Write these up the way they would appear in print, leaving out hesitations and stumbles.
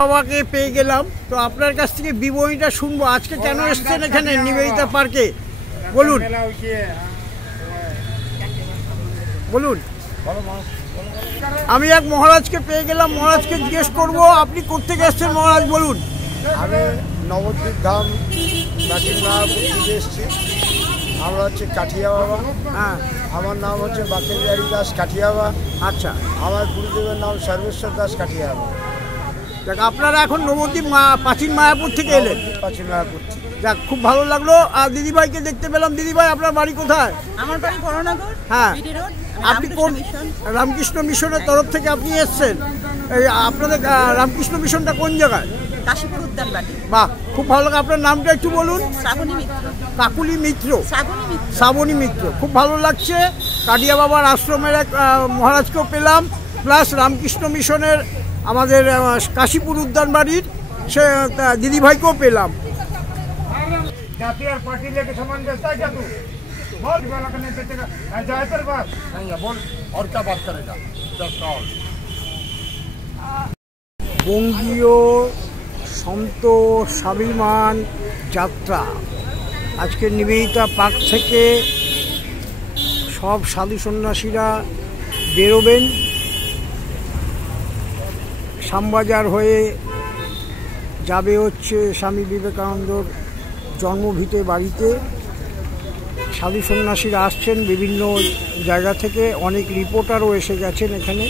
বাবাকে পেয়ে গেলাম, তো আপনার কাছ থেকে বিবরণীটা শুনবো। আজকে কেন এসছেন এখানে নিবেদিতা পার্কে, বলুন বলুন। আমি এক মহারাজকে পেয়ে গেলাম, মহারাজকে জিজ্ঞেস করবো আপনি কোথেকে এসছেন মহারাজ, বলুন। আমি নবদ্বীপ ধাম প্রাচীন মায়াপুর থেকে এসেছি। আমরা হচ্ছে কাঠিয়া বাবা। হ্যাঁ, আমার নাম হচ্ছে বাকেবিহারী দাস কাঠিয়া বাবা। আচ্ছা, আমার গুরুদেবের নাম সর্বেশ্বর দাস কাঠিয়া বাবা। দেখ আপনারা এখন নবদ্বীপ প্রাচীন মায়াপুর থেকে এলেন। প্রাচীন মায়াপুর, যাক খুব ভালো লাগলো। আর দিদিভাইকে দেখতে পেলাম। দিদিভাই আপনার বাড়ি কোথায়? আমার বাড়ি বড়নগর। হ্যাঁ, আপনি কোন রামকৃষ্ণ মিশনের তরফ থেকে আপনি এসছেন? এই আপনাদের রামকৃষ্ণ মিশনটা কোন জায়গায়? কাশীপুর উদ্যানবাটি। বাহ, খুব ভালো লাগে। আপনার নামটা একটু বলুন। শ্রাবণী মিত্র। কাকুলি মিত্র। শ্রাবণী মিত্র। শ্রাবণী মিত্র, খুব ভালো লাগছে। কাটিয়া বাবার আশ্রমের এক মহারাজকেও পেলাম, প্লাস রামকৃষ্ণ মিশনের আমাদের কাশীপুর উদ্যানবাড়ির সে দিদিভাইকেও পেলাম। বঙ্গীয় সন্ত স্বাভিমান যাত্রা আজকে নিবেদিতা পার্ক থেকে সব সাধু সন্ন্যাসীরা বেরোবেন। শ্যামবাজার হয়ে যাবে হচ্ছে স্বামী বিবেকানন্দর জন্মভিটে বাড়িতে। সাধু সন্ন্যাসীরা আসছেন বিভিন্ন জায়গা থেকে, অনেক রিপোর্টারও এসে গেছেন এখানে।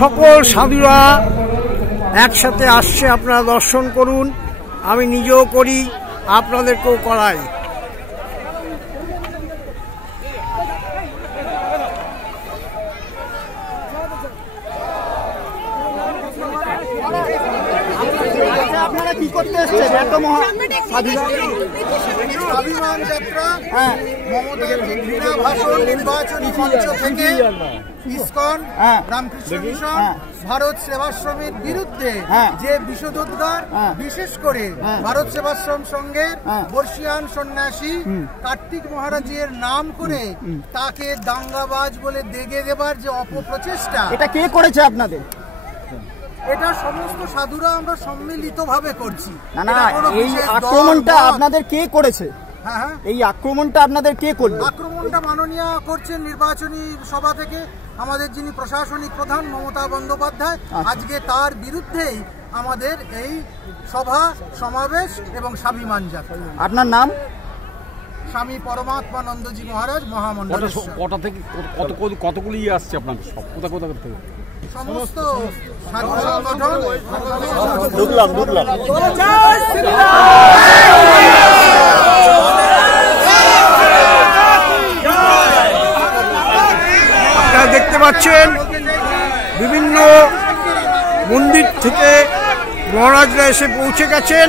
সকল সাধুরা একসাথে আসছে, আপনারা দর্শন করুন। আমি নিজেও করি, আপনাদেরকেও করাই। আপনারা কি করতে এসেছেন? এত স্বাভিমান যাত্রা, মমতার ঘৃণা ভাষণ, নির্বাচনী মঞ্চ থেকে ইসকন, রামকৃষ্ণ মিশন, ভারত সেবাশ্রমের বিরুদ্ধে যে বিষোদ্গার, বিশেষ করে ভারত সেবাশ্রম সংঘের বর্ষিয়ান সন্ন্যাসী কার্তিক মহারাজের নাম করে তাকে দাঙ্গাবাজ বলে দেগে দেবার যে অপপ্রচেষ্টা, এটা কে করেছে আপনাদের? এটা সমস্ত সাধুরা আমরা সম্মিলিতভাবে করছি। না, এই আক্রমণটা আপনাদের কে করেছে? হ্যাঁ, এই আক্রমণটা আপনাদের কে করবে? আক্রমণটা মাননীয় করছেন নির্বাচনী সভা থেকে আমাদের যিনি প্রশাসনিক প্রধান মমতা বন্দ্যোপাধ্যায়। আজকে তার বিরুদ্ধেই আমাদের এই সভা সমাবেশ এবং স্বাভিমান যাত্রা। আপনার নাম? স্বামী পরমাত্মানন্দজি মহারাজ মহামন্ডল। কটা থেকে কতগুলি আসছে আপনার? সব কোথা থেকে? সমস্ত সাধু সংগঠন। ঢুকলাম দেখতে পাচ্ছেন বিভিন্ন মন্দির থেকে মহারাজরা এসে পৌঁছে গেছেন।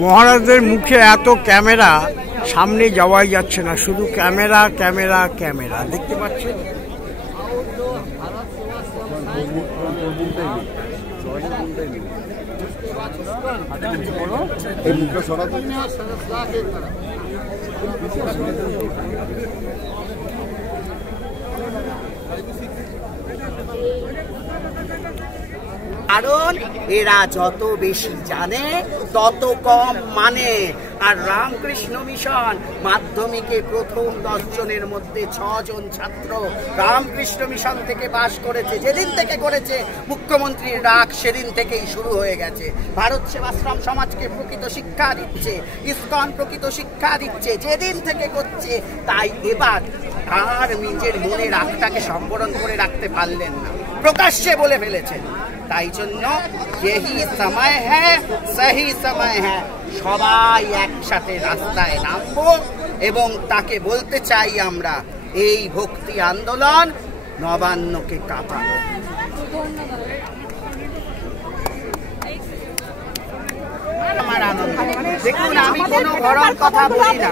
মহারাজদের মুখে এত ক্যামেরা, সামনে যাওয়াই যাচ্ছে না, শুধু ক্যামেরা ক্যামেরা ক্যামেরা। দেখতে পাচ্ছেন কারণ এরা যত বেশি জানে তত কম মানে। আর রামকৃষ্ণ মিশন মাধ্যমিকে প্রথম 10 জনের মধ্যে 6 জন ছাত্র রামকৃষ্ণ মিশন থেকে পাশ করেছে। যেদিন থেকে করেছে মুখ্যমন্ত্রীর ডাক সেদিন থেকেই শুরু হয়ে গেছে। ভারত সেবাশ্রম সমাজকে প্রকৃত শিক্ষা দিচ্ছে, ইসকন প্রকৃত শিক্ষা দিচ্ছে, যেদিন থেকে করছে। তাই এবার আর নিজের মনের রাগটাকে সম্বরণ করে রাখতে পারলেন না, প্রকাশ্যে বলে ফেলেছেন। তাই জন্য यही समय है, सही समय है, সবাই একসাথে রাস্তায় নামবো এবং তাকে বলতে চাই আমরা এই ভক্তি আন্দোলন নবান্নকে কাঁপাবো। আমার আনন্দ। দেখুন, আমি কোনো গরম কথা বলি না,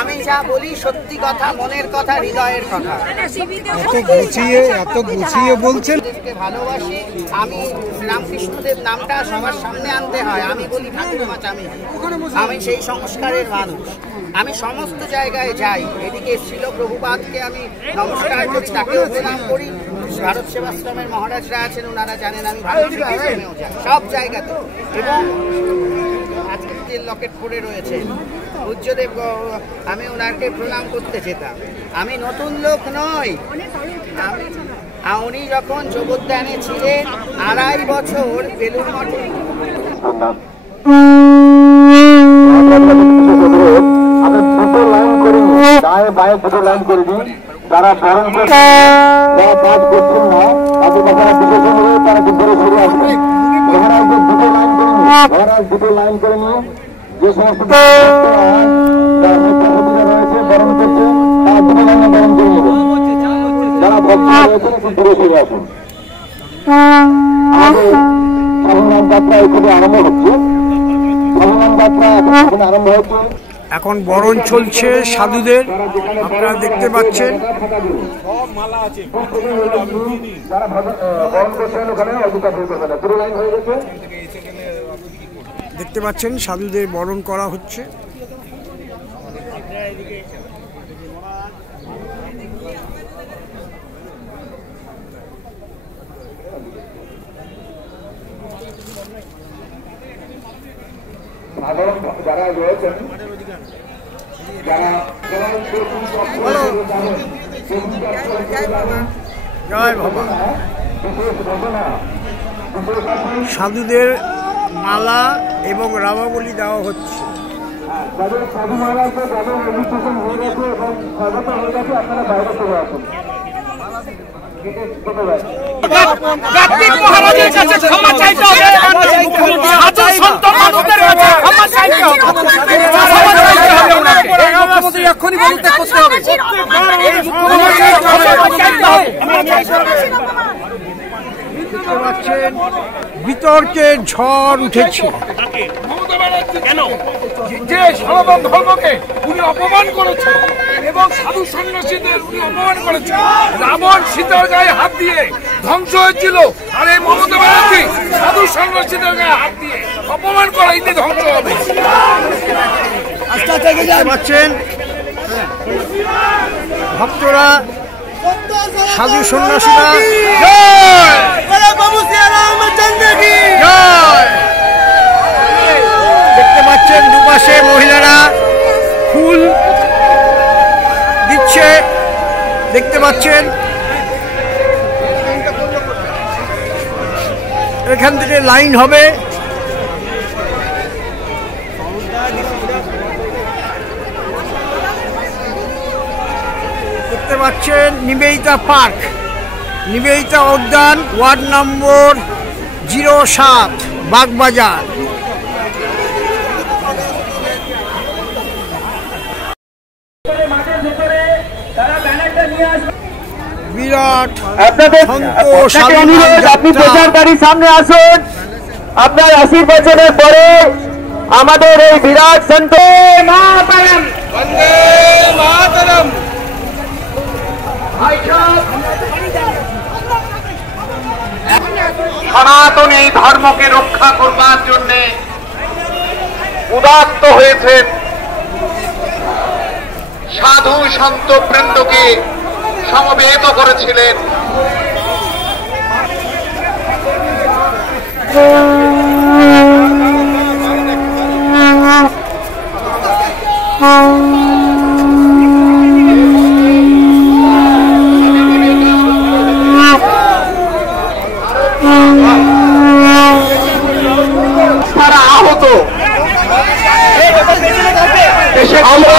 আমি যা বলি সত্যি কথা, মনের কথা, হৃদয়ের কথা। এত গুছিয়ে বলছেন। ভালোবাসি আমি, রামকৃষ্ণদেব নামটা সবার সামনে আনতে হয়। আমি বলি ঠাকুরমা চামি, আমি সেই সংস্কারের মানুষ। আমি সমস্ত জায়গায় যাই, এদিকে ছিল প্রভুপাদকে আমি নমস্কার করি, তাকেও প্রণাম করি। ভারত সেবাশ্রমের মহারাজরা আছেন, ওনারা জানেন আমি ভারত সেবাশ্রমেও যাই, সব জায়গাতে। এবং আজকে যে লকেট পড়ে রয়েছে পূজ্যদেব, আমি ওনাকে প্রণাম করতে যেতাম। আমি নতুন লোক নই। উনি যখন যোগদানে ছিলেন 2.5 বছর বেলুড় মঠে। যারা বরণ কাজ করছেন না তাদের কাছে বিশেষ অনুরোধ, তারা ঘরে সরে আসবে। মহারাজদের দুটো লাইন করে নিয়ে যে সমস্ত রয়েছে বরণ করছে তারা দুটো লাইনে বরণ করে নেবে। যারা ভক্ত রয়েছেন একটু ঘরে সরে আসুন। আমাদের স্বাধীন যাত্রা এখানে আরম্ভ হচ্ছে। স্বাধীন যাত্রা এখন আরম্ভ হচ্ছে। এখন বরণ চলছে সাধুদের, আপনারা দেখতে পাচ্ছেন। দেখতে পাচ্ছেন সাধুদের বরণ করা হচ্ছে। সাধারণ যারা রয়েছেন, সাধুদের মালা এবং রামাবলী দেওয়া হচ্ছে। যাদের সাধু মহারাজকে যাদের রেজিস্ট্রেশন হয়ে গেছে এবং সর্বত হয়ে গেছে, আপনারা বাইরে চলে আসুন। মহারাজের কাছে ক্ষমা চাইতে হবে, সাধু সন্ত মানুষদের কাছে ক্ষমা চাইতে হবে, মুখ্যমন্ত্রী এক্ষুনি পদত্যাগ করতে হবে। দেখতে পাচ্ছেন বিতর্কের ঝড় উঠেছে। কেন যে সনাতন ধর্মকে উনি অপমান করেছেন এবং সাধু সন্ন্যাসীদের উনি অপমান করেছেন। রাবণ সীতার গায়ে হাত দিয়ে ধ্বংস হয়েছিল, আর এই মমতা ব্যানার্জি সাধু সন্ন্যাসীদের গায়ে হাত দিয়ে অপমান করা ইনি ধ্বংস হবে। দেখতে পাচ্ছেন ভক্তরা, সাধু সন্ন্যাসীরা দেখতে পাচ্ছেন দুপাশে মহিলারা ফুল দিচ্ছে। দেখতে পাচ্ছেন এখান থেকে লাইন হবে। দেখতে পাচ্ছেন নিবেদিতা পার্ক, নিবেদিতা উদ্যান, ওয়ার্ড নম্বর 07, বাগবাজার। বিরাট আপনি প্রচার গাড়ির সামনে আসুন। আপনার আশীর্বাচনের পরে আমাদের এই বিরাট সন্ত মাতরম, বন্দে মাতরম। সনাতন এই ধর্মকে রক্ষা করবার জন্য উদাত্ত হয়েছেন, সাধু সন্ত বৃন্দকে সমবেত করেছিলেন। তারা আহত আমরা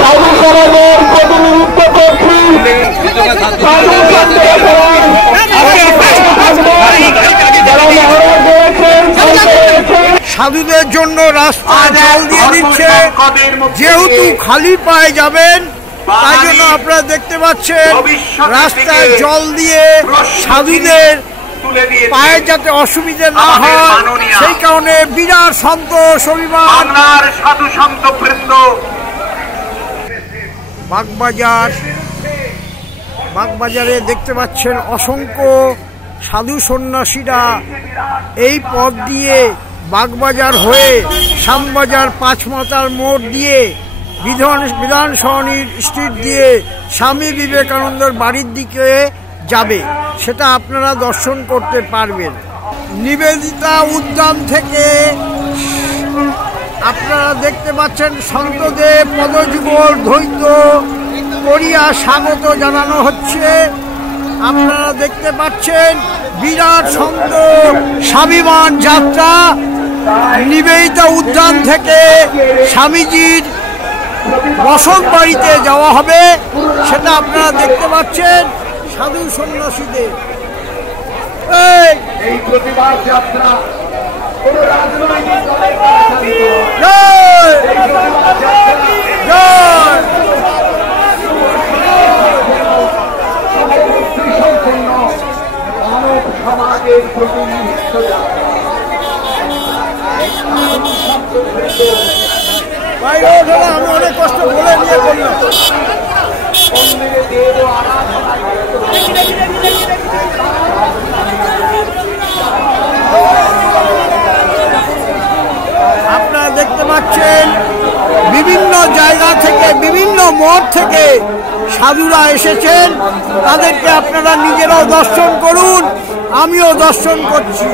সাধু সমাজের প্রতিনিধিত্ব করছি। সাধুদের জন্য রাস্তা জল দিয়ে দিচ্ছে, যেহেতু খালি পায়ে যাবেন তাই জন্য আপনারা দেখতে পাচ্ছেন রাস্তায় জল দিয়ে সাধুদের পায়ে যাতে অসুবিধে না হয় সেই কারণে বিরাট সন্তোষ অভিমান। সাধু সন্ত বৃন্দ বাগবাজারে দেখতে পাচ্ছেন অসংখ্য সাধু সন্ন্যাসীরা এই পথ দিয়ে বাগবাজার হয়ে শ্যামবাজার পাঁচমাতার মোড় দিয়ে বিধান সরণি স্ট্রিট দিয়ে স্বামী বিবেকানন্দের বাড়ির দিকে যাবে, সেটা আপনারা দর্শন করতে পারবেন। নিবেদিতা উদ্যান থেকে আপনারা দেখতে পাচ্ছেন সন্তদের পদযুগল ধৈর্য করিয়া স্বাগত জানানো হচ্ছে। আপনারা দেখতে পাচ্ছেন বিরাট সন্ত স্বাভিমান যাত্রা নিবেদিতা উদ্যান থেকে স্বামীজির বসত বাড়িতে যাওয়া হবে, সেটা আপনারা দেখতে পাচ্ছেন সাধু সন্ন্যাসীদের। এই প্রতিবাদ যাত্রা কোন রাজনৈতিক দলের মানব সমাজের প্রতিনিধিত্ব আমি অনেক কষ্ট বলে নিয়ে করলাম। আপনারা দেখতে পাচ্ছেন বিভিন্ন জায়গা থেকে বিভিন্ন মঠ থেকে সাধুরা এসেছেন, তাদেরকে আপনারা নিজেরাও দর্শন করুন, আমিও দর্শন করছি।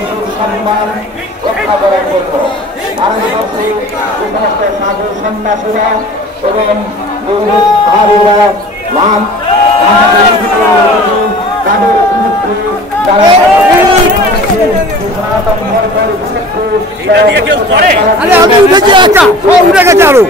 আরে আমি উঠেছি একা, উঠে গেছে আরো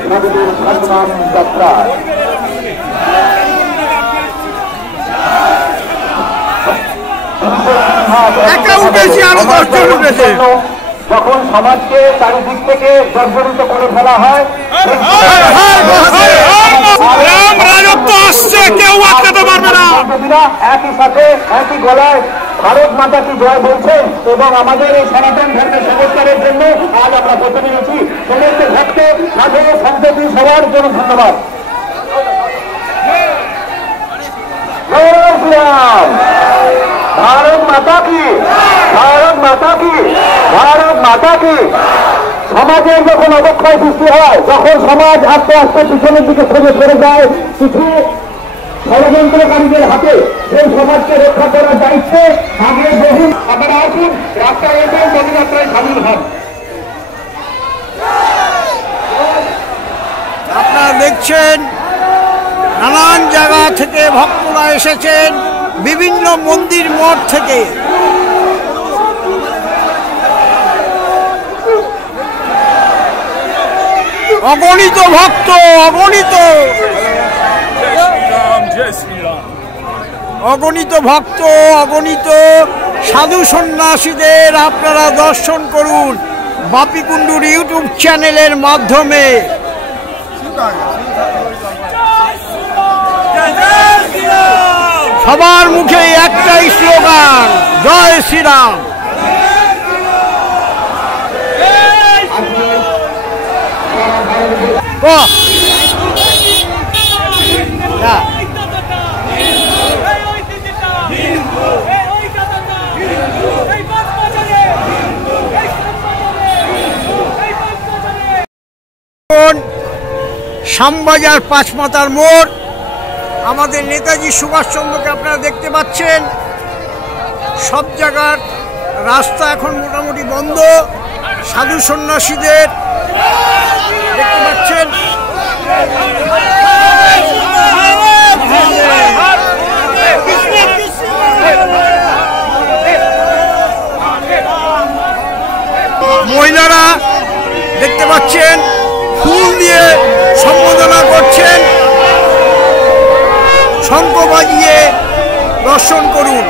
একা উঠেছি, আরো 10 জন উঠেছে। যখন সমাজকে চারিদিক থেকে জর্জরিত করে ফেলা হয়, একই সাথে একই গলায় ভারত মাতা কি জয় বলছেন এবং আমাদের এই সনাতন ধর্মের সংস্কারের জন্য আজ আমরা পথে নিয়েছি। সমস্ত ভক্ত সাধু সন্ততি সবার জন্য ধন্যবাদ। ভারত মাতা কি, ভারত মাতা কি, ভারত মাতা কি। সমাজের যখন অবক্ষয় সৃষ্টি হয়, যখন সমাজ আস্তে আস্তে পিছনের দিকে সরে যায় কিছু ষড়যন্ত্রকারীদের হাতে, সেই সমাজকে রক্ষা করার দায়িত্বে আগে বহু আপনারা আসুন, রাস্তায় এসে পদযাত্রায় সামিল হন। আপনারা দেখছেন নানান জায়গা থেকে ভক্তরা এসেছেন, বিভিন্ন মন্দির মঠ থেকে। অগণিত ভক্ত, অগণিত ভক্ত, অগণিত সাধু সন্ন্যাসীদের আপনারা দর্শন করুন বাপিকুণ্ডুর ইউটিউব চ্যানেলের মাধ্যমে। সবার মুখে একটাই স্লোগান, জয় শ্রীরাম। শ্যামবাজার পাঁচমাতার মোড়, আমাদের নেতাজি সুভাষচন্দ্রকে আপনারা দেখতে পাচ্ছেন। সব জায়গার রাস্তা এখন মোটামুটি বন্ধ, সাধু সন্ন্যাসীদের দেখতে পাচ্ছেন। মহিলারা দেখতে পাচ্ছেন ফুল দিয়ে সম্বোধনা করছেন, শঙ্খ বাজিয়ে দর্শন করুন।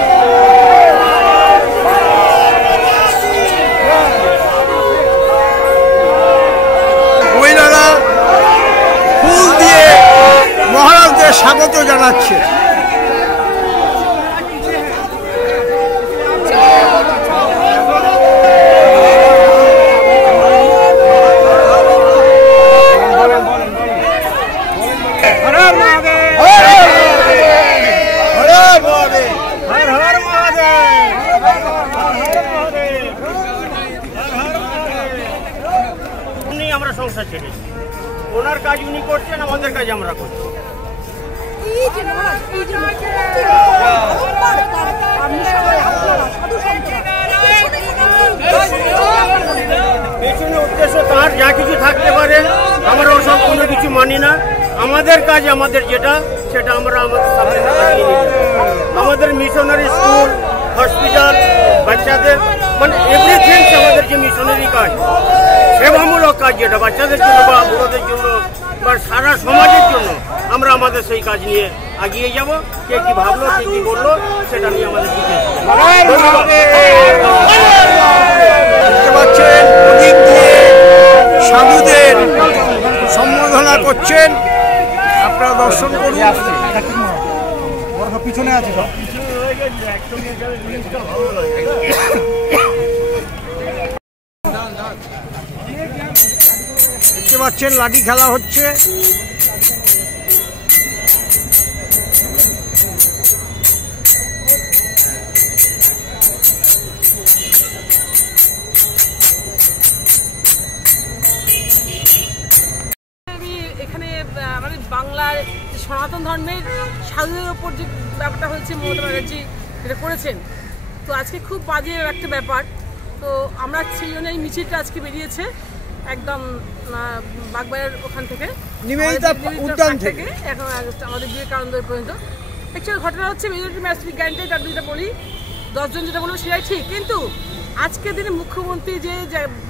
মহিলারা ফুল দিয়ে মহারাজদের স্বাগত জানাচ্ছে। আমরা সংসার ছেড়েছি, ওনার কাজ উনি করছেন, আমাদের কাজ আমরা করছি। পেছনে উদ্দেশ্য তার যা কিছু থাকতে পারে, আমরা ওসব কোনো কিছু মানি না। আমাদের কাজ আমাদের যেটা, সেটা আমরা আমাদের সামনে আমাদের মিশনারি স্কুল, হসপিটাল, বাচ্চাদের মানে এভরিথিং আমাদের যে মিশনারি কাজ, সেবামূলক কাজ যেটা বাচ্চাদের জন্য বা বুড়োদের জন্য বা সারা সমাজের জন্য, আমরা আমাদের সেই কাজ নিয়ে এগিয়ে যাব। কে কি ভাবলো, কে কি বললো, সেটা নিয়ে আমাদের দেখতে পাচ্ছেন প্রদীপ দিয়ে সাধুদের সম্বোধনা করছেন, আপনারা দর্শন করুন। পিছনে আছে দেখতে পাচ্ছেন লাঠি খেলা হচ্ছে। এখানে আমাদের বাংলার সনাতন ধর্মের সাধুদের ওপর যে ব্যাপারটা হয়েছে, মমতা ব্যানার্জি এটা করেছেন, তো আজকে খুব বাজে একটা ব্যাপার। তো আমরা সেই জন্য এই মিছিলটা আজকে বেরিয়েছে একদম বাগবাজার ওখান থেকে, নিবেদিতা উদ্যান থেকে এখন আমাদের বিবেকানন্দ পর্যন্ত। অ্যাকচুয়ালি ঘটনা হচ্ছে মেজরিটি ম্যাচ বি গ্যারান্টেড, আমি যেটা বলি 10 জন যেটা বলবো সেটাই ঠিক, কিন্তু আজকের দিনে মুখ্যমন্ত্রী যে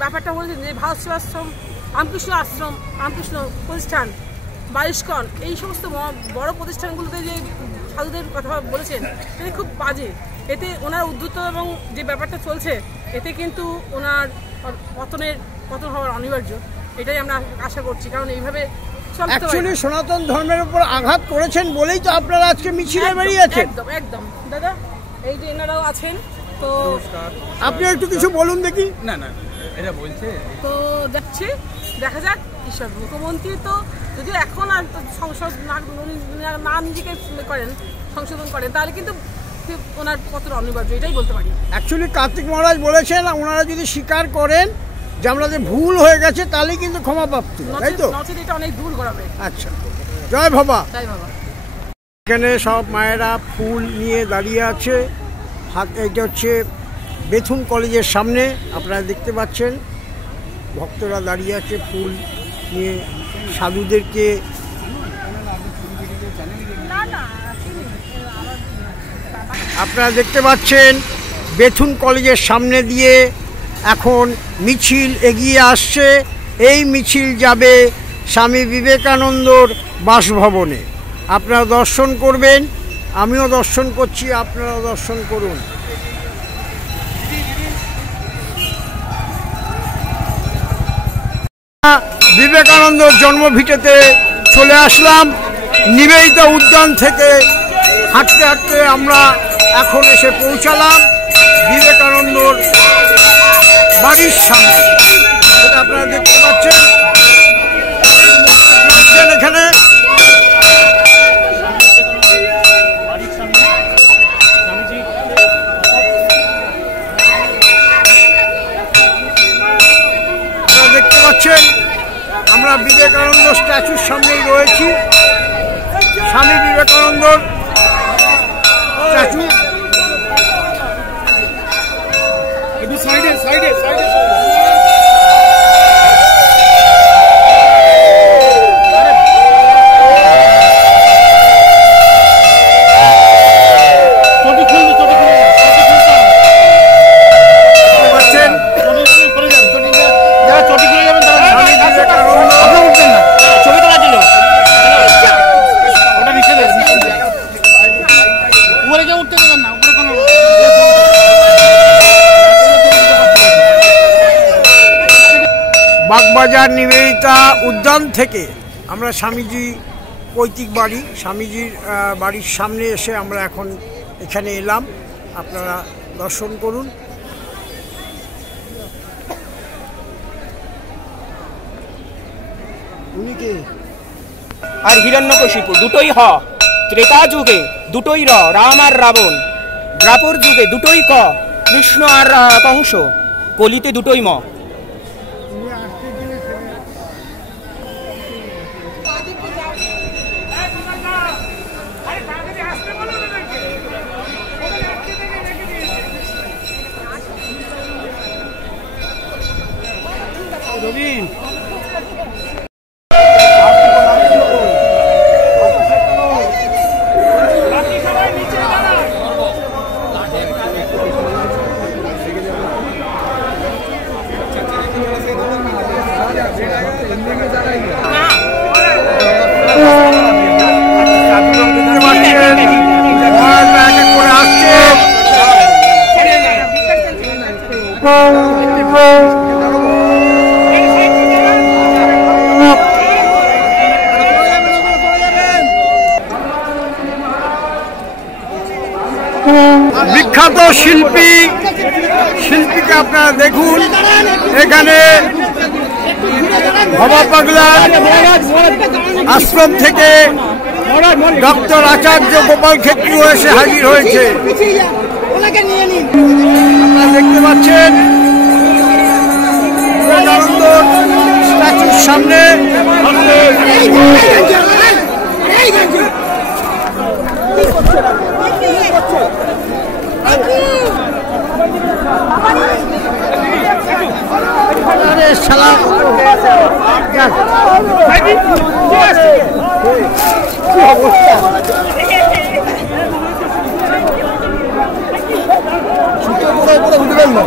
ব্যাপারটা বলেছেন যে ভারত সেবাশ্রম, রামকৃষ্ণ আশ্রম, রামকৃষ্ণ প্রতিষ্ঠান, বারিশকন, এই সমস্ত বড় প্রতিষ্ঠানগুলোতে যে সাধুদের কথা বলেছেন, এটা খুব বাজে। এতে ওনার উদ্ধত এবং যে ব্যাপারটা চলছে, এতে কিন্তু ওনার পতন হওয়ার অনিবার্য, এটাই আমরা আশা করছি। কারণ এইভাবে অ্যাকচুয়ালি সনাতন ধর্মের উপর আঘাত করেছেন বলেই তো আপনারা আজকে মিছিলে বেরিয়েছেন। একদম একদম দাদা, এই যে এনারাও আছেন, তো আপনি একটু কিছু বলুন দেখি। না না, এটা বলছে তো যাচ্ছে, দেখা যাক ঈশ্বর। মুখ্যমন্ত্রী তো যদি এখন আর সংসদ না নিজেকে করেন, সংশোধন করেন, তাহলে কিন্তু ওনার পতন অনিবার্য, এটাই বলতে পারি। অ্যাকচুয়ালি কার্তিক মহারাজ বলেছেন ওনারা যদি স্বীকার করেন যে আমাদের ভুল হয়ে গেছে, তাহলে কিন্তু ক্ষমাপ্রাপ্ত, তাই তো? এটা অনেক দূর গড়াবে। আচ্ছা, জয় বাবা। জয় বাবা। এখানে সব মায়েরা ফুল নিয়ে দাঁড়িয়ে আছে। এইটা হচ্ছে বেথুন কলেজের সামনে, আপনারা দেখতে পাচ্ছেন ভক্তরা দাঁড়িয়ে আছে ফুল নিয়ে সাধুদেরকে। আপনারা দেখতে পাচ্ছেন বেথুন কলেজের সামনে দিয়ে এখন মিছিল এগিয়ে আসছে। এই মিছিল যাবে স্বামী বিবেকানন্দর বাসভবনে। আপনারা দর্শন করবেন, আমিও দর্শন করছি, আপনারাও দর্শন করুন। বিবেকানন্দর জন্মভিটেতে চলে আসলাম। নিবেদিতা উদ্যান থেকে হাঁটতে হাঁটতে আমরা এখন এসে পৌঁছালাম বিবেকানন্দর বাড়ির সামনে। সেটা আপনারা দেখতে পাচ্ছেন এখানে। আপনারা দেখতে পাচ্ছেন আমরা বিবেকানন্দ স্ট্যাচুর সামনেই রয়েছি। স্বামী বিবেকানন্দর স্ট্যাচু। সাইডে সাইডে সাইডে বাগবাজার নিবেদিতা উদ্যান থেকে আমরা স্বামীজি পৈতৃক বাড়ি, স্বামীজির বাড়ির সামনে এসে আমরা এখন এখানে এলাম। আপনারা দর্শন করুন। উনি কে? আর হিরণ্যকশিপু, দুটোই হ। ত্রেতা যুগে দুটোই র, রাম আর রাবণ। দ্বাপর যুগে দুটোই ক, কৃষ্ণ আর কংস। কলিতে দুটোই ম। রবিন বিখ্যাত শিল্পীকে আপনারা দেখুন। এখানে ভবা পাগলার আশ্রম থেকে ডক্টর আচার্য গোপাল ক্ষেত্রীয় এসে হাজির হয়েছে। আপনারা দেখতে পাচ্ছেন বিবেকানন্দ স্ট্যাচুর সামনে উঠবেন না।